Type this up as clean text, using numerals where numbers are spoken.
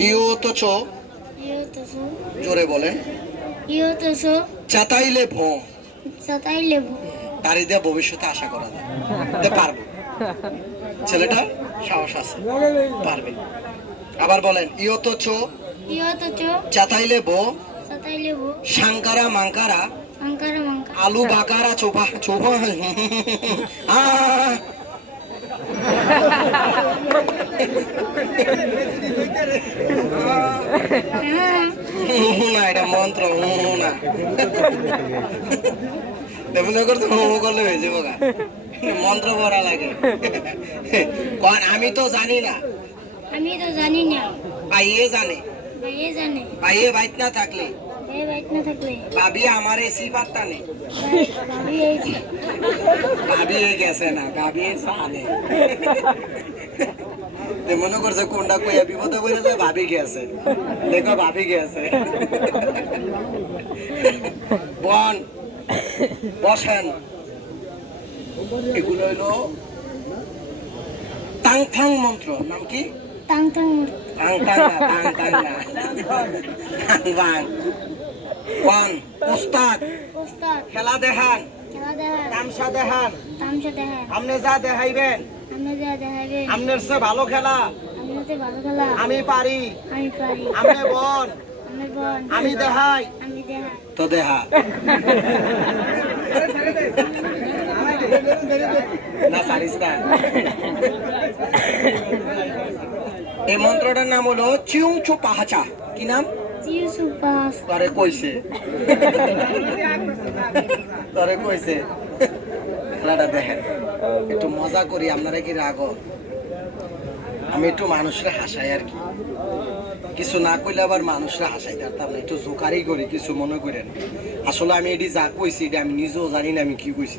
You তো চো, you তো সো, জোরে বলেন। ইউ তো সো, চাতাইলে ভো, সাতাই লেবু। তারি দিয়ে ভবিষ্যতে আশা করা যায় যে পারবো, ছেলেটা সাহস আছে, পারবে। আবার বলেন ইউ তো চো, ইউ তো চো, চাতাইলে ভো, সাতাই লেবু। সাংকারা মাংকারা, আঙ্কারা মাঙ্কা। আলু বাকারা চোপা চোপা না এটা মন্ত্র না দেবনগর তো করলে হয়ে যাবো গা, মন্ত্র পড়া লাগে। কারণ আমি তো জানি না, আমি তো জানি না, ভাইয়ে জানে, ভাইয়ে জানে। ভাইয়ে বাইত না থাকলে ভাই বাইট না থাকলে ভাবি আমার এই সিপারটা নেই, ভাবি এইছে। ভাবি গেছে না, ভাবি জানে। মনে করছে কোনটা কইয়া বিপদে বলেছে, ভাবি গেছে, দেখো ভাবি গেছে। বন বসেন, এগুলো হইলো তাং থাং মন্ত্র। নাম কি? টাং টাং তাং তাং না, তাং তাং না, তাং বাং। বন উস্তাদ, উস্তাদ। খেলা দেখান, খেলা দেখান, তামসা দেখান, তামসা দেখান। আপনি যা দেখাইবেন আপনি যা দেখাবেন, আপনার চেয়ে ভালো খেলা আপনাদের ভালো খেলা আমি পারি। আমি পারি। আপনি বল আমি বোন, আমি দেখাই, আমি দেখাই। তো দেখা না সারিস না। এই মন্ত্রটার নাম হলো চিউং চু পাহাচা। কি নাম? জিউ সুপাস। তরে কইছে, তরে কইছে। খেলাটা দেখেন, একটু মজা করি, আপনারা কি রাগ? আমি একটু মানুষরা হাসাই আর কি, কিছু না কইলে আবার মানুষরা হাসাই পারতাম না, একটু জোকারি করি, কিছু মনে করেন। আসলে আমি এটি যা কইছি এটা আমি নিজেও জানি না আমি কি কইছি।